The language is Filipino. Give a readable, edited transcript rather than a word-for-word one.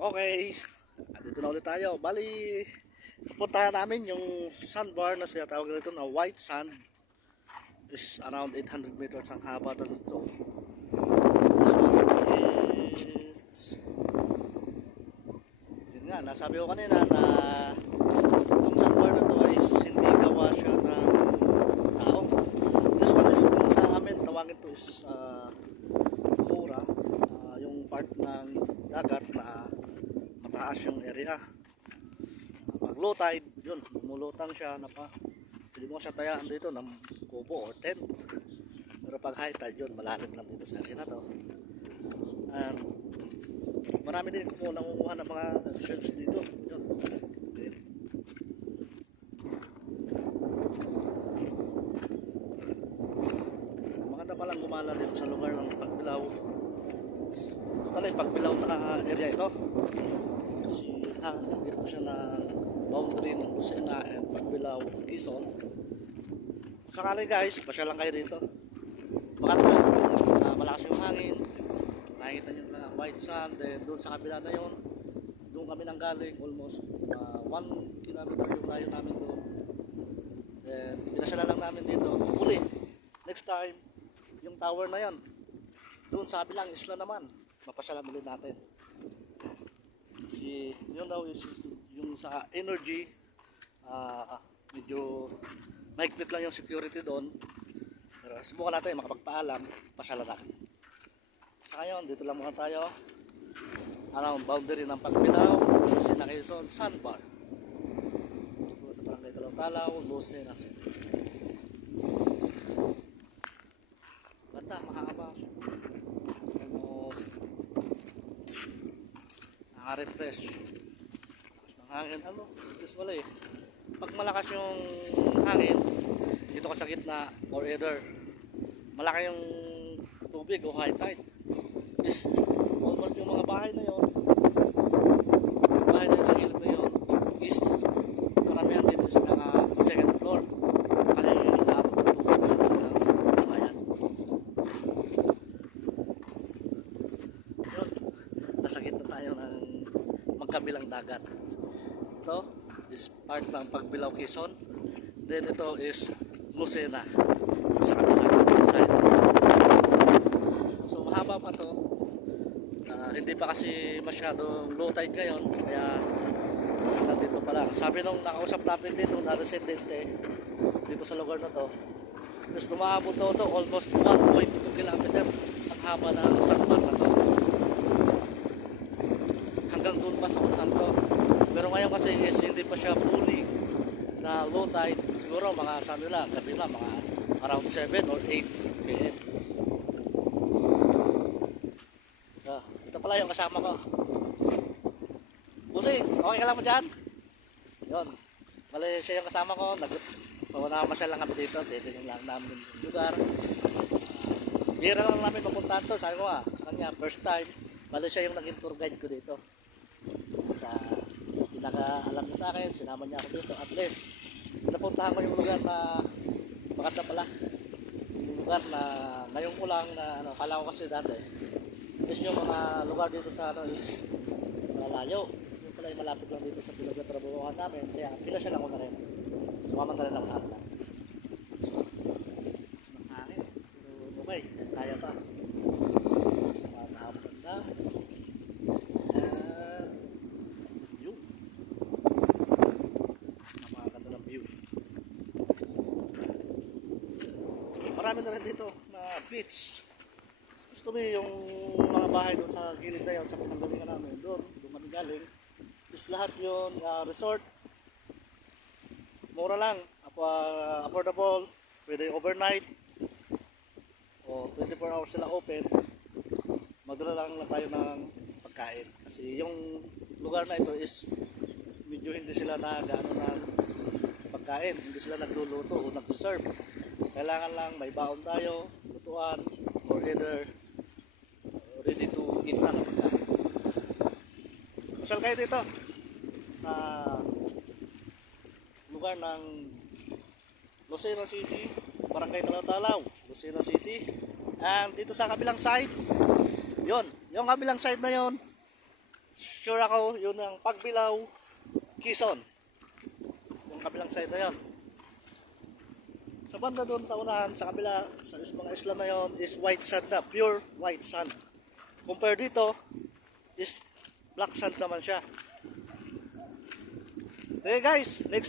Okay, dito na ulit tayo. Bali, pupuntahan namin yung sandbar na siya tawag nito na white sand. Is around 800 meters ang haba na dito. This one is... Yun nga, nasabi ko kanina na itong sandbar na to is hindi gawa siya ng tao. This one is kung sa amin tawagin to is Mura, yung part ng dagat na mataas yung area. Pag low tide, yun, lumulutang siya na pa. Pwede mo siya tayaan dito ng kubo or tent. Pero pag high tide, yun, malalim lang dito sa area na to. And marami din kung nangunguha ng mga shells dito. Yun. Okay. Maganda palang gumala dito sa lugar ng Pagbilao. Total Pagbilao na area ito. Kasi sakit po siya na boundary ng Lucena and Pagbilao, Quezon. Sakali guys, pasya lang kayo dito. Maganda, malakas yung hangin. Nakikita nyo na white sand. Then doon sa kabila na yun, doon kami nang galing. Almost 1 kilometer yung layo namin doon. Then pinasya lang namin dito. Huli, next time, yung tower na yun, doon sa kabilang isla naman, mapasyalan ulit natin. Kasi yun daw is yung sa energy, medyo mahigpit lang yung security doon. Pero subukan natin makapagpaalam, pasyalan natin. Sa ngayon, dito lang muna tayo. Around boundary ng Pagbilao, Lucena, Quezon, Sandbar. Dito sa Barangay Talaw-Talaw, Lucena City. Ganda, mahaba. Almost nakaka-refresh. Lakas ng hangin. Usually pag malakas yung hangin dito ka sa gitna or either malaki yung tubig o high tide is almost yung mga bahay na yun sa gilid na yun is karamihan dito is naka second floor kasi naabot ng tubig yung bayan. Yun, nasa gitna tayo ng magkabilang dagat. Ito is part ng Pagbilao, Quezon. Then ito is Lucena sa kabilang side. So mahaba pa to. Hindi pa kasi masyadong low tide ngayon, kaya nandito pa lang. Sabi nung nakausap natin dito na residente dito sa lugar na to, is lumaabot daw to almost 1.2 kilometer ang haba ng sandbar na to. Hanggang doon pa sa unahan to. Pero ngayon kasi is hindi pa siya fully na low tide. Siguro mga sa nila, gabi na mga around 7 or 8 p.m. Ito pala yung kasama ko. Busi, okay ka lang mo dyan? Yun. Bali siya yung kasama ko. Namamasya lang kami dito. Titignan lang namin yung lugar. Bira lang namin mapuntahan to. Sabi ko sa kanya, first time. Bali siya yung naging tour guide ko dito. Sa pinaka-alam niya sa akin, sinama niya ako dito. At least, napuntahan ko yung lugar na maganda pala. Yung lugar na ngayon ko lang na kala ko kasi dati. Is yung mga lugar dito sa is malayo. Yung pala yung malapit lang dito sa pinagtatrabahuhan namin. Kaya pinasya lang ko na rin. Sumama na rin ako sa kanila. So, nakangin. Pero okay, kaya pa. Nakapagod na. Yun. Napakaganda ng view. Marami na rin dito na beach. Gusto mo yung mga bahay doon sa gilid na yun, sa pinanggalingan namin, doon kami galing. Is lahat yun, resort. Mura lang, affordable, pwede overnight. O 24 hours sila open. Magdala lang tayo ng pagkain. Kasi yung lugar na ito is medyo hindi sila nag-ano ng pagkain. Hindi sila nagluluto o nagsuserve. Kailangan lang may baon tayo, lutuan, or either ready to eat na pagkain. Masyal kayo dito sa lugar ng Lucena City, Barangay Talaw-Talaw, Lucena City. And dito sa kabilang side, yon, yung kabilang side na yon, sure ako yun ang Pagbilao, Quezon. Yung kabilang side na yun. Sa banda doon sa unahan, sa kabila, sa mga isla na yun is white sand na, pure white sand. Compare dito is black sand naman siya. Okay guys, next